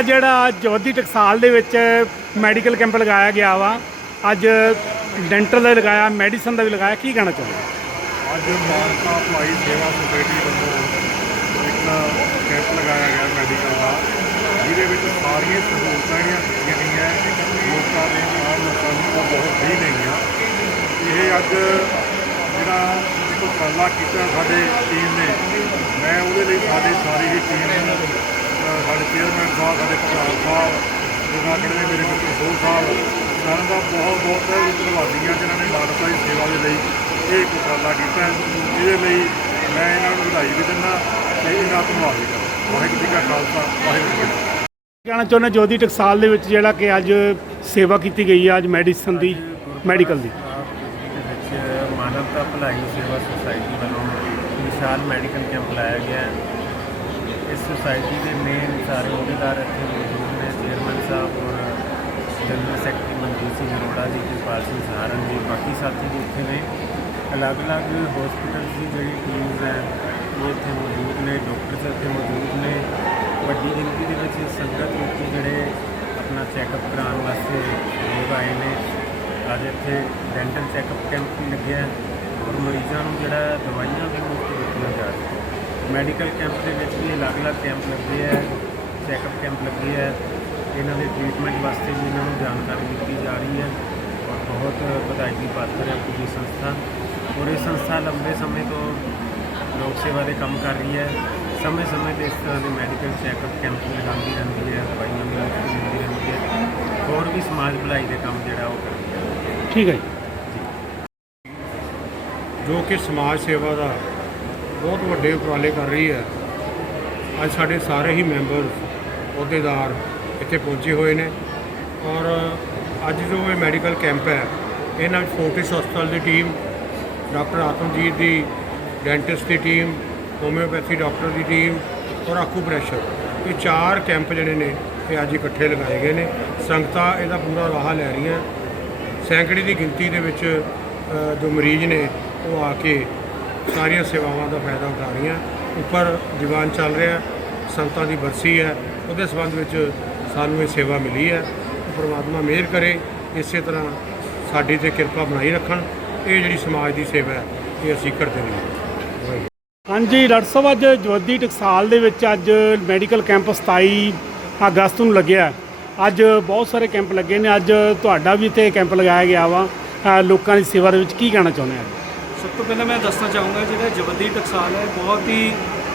ਸਭ ਜਿਹੜਾ ਅੱਜ ਟਕਸਾਲ ਦੇ ਵਿੱਚ ਮੈਡੀਕਲ ਕੈਂਪ ਲਗਾਇਆ ਗਿਆ ਵਾ। ਅੱਜ ਡੈਂਟਲ ਦਾ ਲਗਾਇਆ, ਮੈਡੀਸਨ ਦਾ ਵੀ ਲਗਾਇਆ। ਕੀ ਕਹਿਣਾ ਚਾਹੁੰਦੇ ਅੱਜ ਮਾਨਸਾ ਭਲਾਈ ਸੇਵਾ ਸੁਸਾਇਟੀ ਵੱਲੋਂ ਇੱਕ ਕੈਂਪ ਲਗਾਇਆ ਗਿਆ ਮੈਡੀਕਲ ਦਾ, ਜਿਹਦੇ ਵਿੱਚ ਸਾਰੀਆਂ ਸਹੂਲਤਾਂ ਜਿਹੜੀਆਂ ਦਿੱਤੀਆਂ ਗਈਆਂ ਲੋਕਾਂ ਦੇ ਆਮ ਲੋਕਾਂ ਨੂੰ ਉਹ ਬਹੁਤ ਸਹੀ ਨੇਗੀਆਂ ਇਹ ਅੱਜ ਜਿਹੜਾ ਇੱਕ ਉਪਰਾਲਾ ਕੀਤਾ ਸਾਡੇ ਟੀਮ ਨੇ। ਮੈਂ ਉਹਦੇ ਲਈ ਸਾਡੇ ਸਾਰੀ ਹੀ ਟੀਮ ਨੂੰ ਸਾਹਿਬ ਸਾਡੇ ਪ੍ਰਧਾਨ ਸਾਹਿਬ ਜਿਹੜਾ ਕਿਹੜੇ ਮੇਰੇ ਮਿੱਤਰ ਸੋਹ ਸਾਹਿਬ ਸਾਰਿਆਂ ਦਾ ਬਹੁਤ ਬਹੁਤ ਧੰਨਵਾਦੀਆਂ ਜਿਨ੍ਹਾਂ ਨੇ ਮਾਨਵਤਾ ਦੀ ਸੇਵਾ ਦੇ ਲਈ ਇਹ ਉਪਰਾਲਾ ਕੀਤਾ ਹੈ। ਇਹਦੇ ਲਈ ਮੈਂ ਇਹਨਾਂ ਨੂੰ ਵਧਾਈ ਵੀ ਦਿੰਦਾ ਤੇ ਇਹਨਾਂ ਧੰਨਵਾਦ ਵੀ ਕਰਦਾ। ਵਾਹਿਗੁਰੂ ਜੀ ਕਾ ਖਾਲਸਾ ਵਾਹਿਗੁਰੂ ਜੀ ਕਹਿਣਾ ਚਾਹੁੰਦੇ ਜੋਧੀ ਟਕਸਾਲ ਦੇ ਵਿੱਚ ਜਿਹੜਾ ਕਿ ਅੱਜ ਸੇਵਾ ਕੀਤੀ ਗਈ ਹੈ ਅੱਜ ਮੈਡੀਸਨ ਦੀ ਮੈਡੀਕਲ ਦੀ। ਮਾਨਵਤਾ ਭਲਾਈ ਸੇਵਾ ਸੁਸਾਇਟੀ ਵੱਲੋਂ ਵਿਸ਼ਾਲ ਮੈਡੀਕਲ ਕੈਂਪ ਲਾਇਆ ਗਿਆ ਹੈ। ਸੁਸਾਇਟੀ ਦੇ ਮੇਨ ਸਾਰੇ ਅਹੁਦੇਦਾਰ ਇੱਥੇ ਮੌਜੂਦ ਨੇ ਚੇਅਰਮੈਨ ਸਾਹਿਬ ਔਰ ਜਨਰਲ ਸੈਕਟਰੀ ਮਨਜੀਤ ਸਿੰਘ ਅਰੋੜਾ ਜੀ ਕਿਰਪਾਲ ਸਿੰਘ ਸਹਾਰਨ ਜੀ, ਬਾਕੀ ਸਾਥੀ ਵੀ ਇੱਥੇ ਨੇ। ਅਲੱਗ-ਅਲੱਗ ਹਸਪੀਟਲ ਦੀ ਜਿਹੜੀ ਟੀਮਸ ਹੈ, ਉਹ ਇੱਥੇ ਮੌਜੂਦ ਨੇ ਡਾਕਟਰਸ ਇੱਥੇ ਮੌਜੂਦ ਨੇ। ਵੱਡੀ ਗਿਣਤੀ ਦੇ ਵਿੱਚ ਸੰਗਤ ਵਿੱਚ ਜਿਹੜੇ ਆਪਣਾ ਚੈੱਕਅਪ ਕਰਾਉਣ ਵਾਸਤੇ ਲੋਕ ਆਏ ਨੇ। ਅੱਜ ਇੱਥੇ ਡੈਂਟਲ ਚੈੱਕਅਪ ਕੈਂਪ ਵੀ ਲੱਗਿਆ ਔਰ ਮਰੀਜ਼ਾਂ ਨੂੰ ਜਿਹੜਾ ਦਵਾਈਆਂ ਵੀ ਮੁਫਤ ਦਿੱਤੀਆਂ ਜਾ ਰਹੀਆਂ ਮੈਡੀਕਲ ਕੈਂਪ ਦੇ ਵਿੱਚ ਵੀ ਅਲੱਗ-ਅਲੱਗ ਕੈਂਪ ਲੱਗੇ ਹੈ ਚੈੱਕਅਪ ਕੈਂਪ ਲੱਗੇ ਹੈ ਇਹਨਾਂ ਦੇ ਟ੍ਰੀਟਮੈਂਟ ਵਾਸਤੇ ਵੀ ਇਹਨਾਂ ਨੂੰ ਜਾਣਕਾਰੀ ਦਿੱਤੀ ਜਾ ਰਹੀ ਹੈ ਔਰ ਬਹੁਤ ਵਧਾਈ ਦੀ ਪਾਤਰ ਹੈ ਪੂਰੀ ਸੰਸਥਾ। ਔਰ ਇਹ ਸੰਸਥਾ ਲੰਬੇ ਸਮੇਂ ਤੋਂ ਲੋਕ ਸੇਵਾ ਦੇ ਕੰਮ ਕਰ ਰਹੀ ਹੈ। ਸਮੇਂ-ਸਮੇਂ ਤੇ ਇਸ ਤਰ੍ਹਾਂ ਦੇ ਮੈਡੀਕਲ ਚੈੱਕਅਪ ਕੈਂਪ ਲਗਾਉਂਦੀ ਰਹਿੰਦੀ ਹੈ ਦਵਾਈਆਂ ਵੀ ਦਿੰਦੀ ਰਹਿੰਦੀ ਹੈ। ਹੋਰ ਵੀ ਸਮਾਜ ਭਲਾਈ ਦੇ ਕੰਮ ਜਿਹੜਾ ਉਹ ਕਰਦੀ ਹੈ ਠੀਕ ਹੈ ਜੀ। ਜੋ ਕਿ ਸਮਾਜ ਸੇਵਾ ਦਾ ਬਹੁਤ ਵੱਡੇ ਉਪਰਾਲੇ ਕਰ ਰਹੀ ਹੈ। ਅੱਜ ਸਾਡੇ ਸਾਰੇ ਹੀ ਮੈਂਬਰ ਅਹੁਦੇਦਾਰ ਇੱਥੇ ਪਹੁੰਚੇ ਹੋਏ ਨੇ ਔਰ ਅੱਜ ਜੋ ਇਹ ਮੈਡੀਕਲ ਕੈਂਪ ਹੈ, ਇਹਨਾਂ ਵਿੱਚ ਫੋਰਟਿਸ ਹਸਪਤਾਲ ਦੀ ਟੀਮ, ਡਾਕਟਰ ਆਤਮਜੀਤ ਦੀ, ਡੈਂਟਿਸਟ ਦੀ ਟੀਮ, ਹੋਮਿਓਪੈਥੀ ਡਾਕਟਰ ਦੀ ਟੀਮ ਔਰ ਆਕੂਪ੍ਰੈਸ਼ਰ ਇਹ ਚਾਰ ਕੈਂਪ ਜਿਹੜੇ ਨੇ, ਇਹ ਅੱਜ ਇਕੱਠੇ ਲਗਾਏ ਗਏ ਨੇ। ਸੰਗਤਾਂ ਇਹਦਾ ਪੂਰਾ ਰਾਹ ਲੈ ਰਹੀਆਂ। ਸੈਂਕੜੇ ਦੀ ਗਿਣਤੀ ਦੇ ਵਿੱਚ ਜੋ ਮਰੀਜ਼ ਨੇ, ਉਹ ਆ ਕੇ ਸਾਰੀਆਂ ਸੇਵਾਵਾਂ ਦਾ ਫਾਇਦਾ ਉਠਾ ਰਹੀਆਂ ਉੱਪਰ ਦੀਵਾਨ ਚੱਲ ਰਿਹਾ, ਸੰਤਾਂ ਦੀ ਬਰਸੀ ਹੈ, ਉਹਦੇ ਸੰਬੰਧ ਵਿੱਚ ਸਾਨੂੰ ਇਹ ਸੇਵਾ ਮਿਲੀ ਹੈ। ਪਰਮਾਤਮਾ ਮਿਹਰ ਕਰੇ, ਇਸੇ ਤਰ੍ਹਾਂ ਸਾਡੀ ਤੇ ਕਿਰਪਾ ਬਣਾਈ ਰੱਖਣ। ਇਹ ਜਿਹੜੀ ਸਮਾਜ ਦੀ ਸੇਵਾ ਹੈ, ਇਹ ਅਸੀਂ ਕਰਦੇ ਰਹੀਏ। ਵਾਹਿਗੁਰੂ ਹਾਂਜੀ, ਡਾਕਟਰ ਸਾਹਿਬ, ਅੱਜ ਜਵੱਦੀ ਟਕਸਾਲ ਦੇ ਵਿੱਚ ਅੱਜ ਮੈਡੀਕਲ ਕੈਂਪ 27 ਅਗਸਤ ਨੂੰ ਲੱਗਿਆ ਅੱਜ ਬਹੁਤ ਸਾਰੇ ਕੈਂਪ ਲੱਗੇ ਨੇ। ਅੱਜ ਤੁਹਾਡਾ ਵੀ ਇੱਥੇ ਕੈਂਪ ਲਗਾਇਆ ਗਿਆ ਵਾ। ਲੋਕਾਂ ਦੀ ਸੇਵਾ ਦੇ ਵਿੱਚ ਕੀ ਕਹਿਣਾ ਚਾਹੁੰਦੇ ਆ? ਸਭ ਤੋਂ ਪਹਿਲਾਂ ਮੈਂ ਦੱਸਣਾ ਚਾਹੂੰਗਾ ਜਿਹੜਾ ਜਵੰਦੀ ਟਕਸਾਲ ਹੈ, ਬਹੁਤ ਹੀ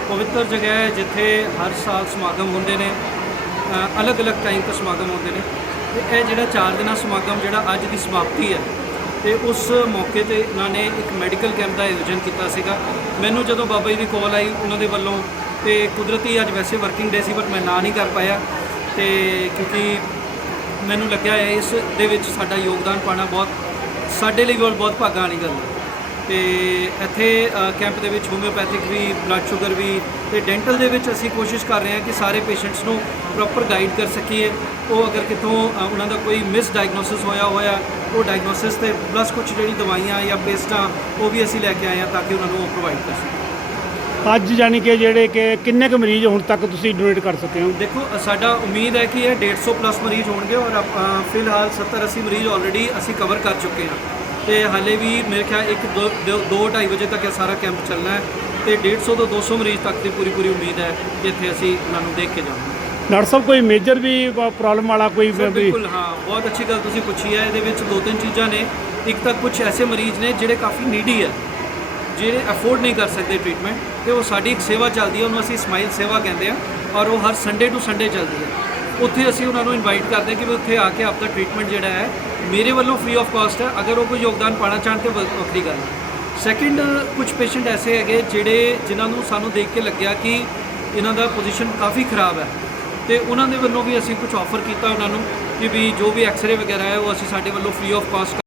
ਪਵਿੱਤਰ ਜਗ੍ਹਾ ਹੈ, ਜਿੱਥੇ ਹਰ ਸਾਲ ਸਮਾਗਮ ਹੁੰਦੇ ਨੇ ਅਲੱਗ-ਅਲੱਗ ਟਾਈਮ ਤੇ ਸਮਾਗਮ ਹੁੰਦੇ ਨੇ। ਤੇ ਇਹ ਜਿਹੜਾ 4 ਦਿਨਾਂ ਸਮਾਗਮ ਜਿਹੜਾ ਅੱਜ ਦੀ ਸਮਾਪਤੀ ਹੈ, ਤੇ ਉਸ ਮੌਕੇ ਤੇ ਇਹਨਾਂ ਨੇ ਇੱਕ ਮੈਡੀਕਲ ਕੈਂਪ ਦਾ ਆਯੋਜਨ ਕੀਤਾ ਸੀਗਾ। ਮੈਨੂੰ ਜਦੋਂ ਬਾਬਾ ਜੀ ਦੀ ਕਾਲ ਆਈ ਉਹਨਾਂ ਦੇ ਵੱਲੋਂ, ਤੇ ਕੁਦਰਤੀ ਅੱਜ ਵੈਸੇ ਵਰਕਿੰਗ ਡੇ ਸੀ ਬਟ ਮੈਂ ਨਾ ਨਹੀਂ ਕਰ ਪਾਇਆ। ਤੇ ਕਿਉਂਕਿ ਮੈਨੂੰ ਲੱਗਿਆ ਹੈ ਇਸ ਦੇ ਵਿੱਚ ਸਾਡਾ ਯੋਗਦਾਨ ਪਾਣਾ ਬਹੁਤ, ਸਾਡੇ ਲਈ ਬਹੁਤ ਭਾਗਾਂ ਵਾਲੀ ਗੱਲ ਹੈ। ਤੇ ਇੱਥੇ ਕੈਂਪ ਦੇ ਵਿੱਚ ਹੋਮਿਓਪੈਥਿਕ ਵੀ ਬਲੱਡ ਸ਼ੂਗਰ ਵੀ ਤੇ ਡੈਂਟਲ ਦੇ ਵਿੱਚ ਅਸੀਂ ਕੋਸ਼ਿਸ਼ ਕਰ ਰਹੇ ਹਾਂ ਕਿ ਸਾਰੇ ਪੇਸ਼ੈਂਟਸ ਨੂੰ ਪ੍ਰੋਪਰ ਗਾਈਡ ਕਰ ਸਕੀਏ। ਉਹ ਅਗਰ ਕਿਤੋਂ ਉਹਨਾਂ ਦਾ ਕੋਈ ਮਿਸ ਡਾਇਗਨੋਸਿਸ ਹੋਇਆ ਹੋਇਆ ਉਹ ਡਾਇਗਨੋਸਿਸ ਤੇ ਪਲੱਸ ਕੁਝ ਜਿਹੜੀ ਦਵਾਈਆਂ ਜਾਂ ਪੇਸਟਾਂ ਉਹ ਵੀ ਅਸੀਂ ਲੈ ਕੇ ਆਏ ਹਾਂ ਤਾਂ ਕਿ ਉਹਨਾਂ ਨੂੰ ਉਹ ਪ੍ਰੋਵਾਈਡ ਕਰ ਸਕੀਏ। ਅੱਜ ਜਾਨੀ ਕਿ ਜਿਹੜੇ ਕਿ ਕਿੰਨੇ ਕੁ ਮਰੀਜ਼ ਹੁਣ ਤੱਕ ਤੁਸੀਂ ਡੋਨੇਟ ਕਰ ਸਕੇ ਹੋ? ਦੇਖੋ ਸਾਡਾ ਉਮੀਦ ਹੈ ਕਿ ਇਹ 150 ਪਲੱਸ ਮਰੀਜ਼ ਹੋਣਗੇ ਔਰ ਫਿਲਹਾਲ 70 80 ਮਰੀਜ਼ ਆਲਰੇਡੀ ਅਸੀਂ ਕਵਰ ਕਰ ਚੁੱਕੇ ਹਾਂ। ਤੇ ਹਾਲੇ ਵੀ ਮੇਰੇ ਖਿਆਲ ਇੱਕ 2 2:30 ਵਜੇ ਤੱਕ ਇਹ ਸਾਰਾ ਕੈਂਪ ਚੱਲਣਾ ਹੈ ਤੇ 150 ਤੋਂ 200 ਮਰੀਜ਼ ਤੱਕ ਦੀ ਪੂਰੀ ਪੂਰੀ ਉਮੀਦ ਹੈ ਕਿ ਇੱਥੇ ਅਸੀਂ ਉਹਨਾਂ ਨੂੰ ਦੇਖ ਕੇ ਜਾਵਾਂਗੇ। ਡਾਕਟਰ ਸਾਹਿਬ ਕੋਈ ਮੇਜਰ ਵੀ ਪ੍ਰੋਬਲਮ ਵਾਲਾ ਕੋਈ ਬਿਲਕੁਲ ਹਾਂ ਬਹੁਤ ਅੱਛੀ ਗੱਲ ਤੁਸੀਂ ਪੁੱਛੀ ਹੈ। ਇਹਦੇ ਵਿੱਚ ਦੋ ਤਿੰਨ ਚੀਜ਼ਾਂ ਨੇ। ਇੱਕ ਤਾਂ ਕੁਝ ਐਸੇ ਮਰੀਜ਼ ਨੇ ਜਿਹੜੇ ਕਾਫੀ ਨੀਡੀ ਹੈ ਜਿਹੜੇ ਅਫੋਰਡ ਨਹੀਂ ਕਰ ਸਕਦੇ ਟ੍ਰੀਟਮੈਂਟ ਤੇ ਉਹ ਸਾਡੀ ਇੱਕ ਸੇਵਾ ਚੱਲਦੀ ਹੈ ਉਹਨੂੰ ਅਸੀਂ ਸਮਾਈਲ ਸੇਵਾ ਕਹਿੰਦੇ ਆ ਔਰ ਉਹ ਹਰ ਸੰਡੇ ਟੂ ਸੰਡੇ ਚੱਲਦੀ ਹੈ। ਉੱਥੇ ਅਸੀਂ ਉਹਨਾਂ ਨੂੰ ਇਨਵਾਈਟ ਕਰਦੇ ਹਾਂ ਕਿ ਵੀ ਉੱਥੇ ਆ ਕੇ ਆਪਦਾ ਟ੍ਰੀਟਮੈਂਟ ਜਿਹੜਾ ਹੈ, ਮੇਰੇ ਵੱਲੋਂ ਫ੍ਰੀ ਆਫ ਕਾਸਟ ਹੈ, ਅਗਰ ਉਹ ਕੋਈ ਯੋਗਦਾਨ ਪਾਣਾ ਚਾਹਣ ਤੇ ਵੱਖਰੀ ਗੱਲ ਸੈਕਿੰਡ ਕੁਝ ਪੇਸ਼ੈਂਟ ਐਸੇ ਹੈਗੇ ਜਿਹੜੇ ਜਿਨ੍ਹਾਂ ਨੂੰ ਸਾਨੂੰ ਦੇਖ ਕੇ ਲੱਗਿਆ ਕਿ ਇਹਨਾਂ ਦਾ ਪੋਜੀਸ਼ਨ ਕਾਫੀ ਖਰਾਬ ਹੈ ਤੇ ਉਹਨਾਂ ਦੇ ਵੱਲੋਂ ਵੀ ਅਸੀਂ ਕੁਝ ਆਫਰ ਕੀਤਾ ਉਹਨਾਂ ਨੂੰ ਕਿ ਵੀ ਜੋ ਵੀ ਐਕਸ-ਰੇ ਵਗੈਰਾ ਹੈ, ਉਹ ਅਸੀਂ ਸਾਡੇ ਵੱਲੋਂ ਫ੍ਰੀ ਆਫ ਕਾਸਟ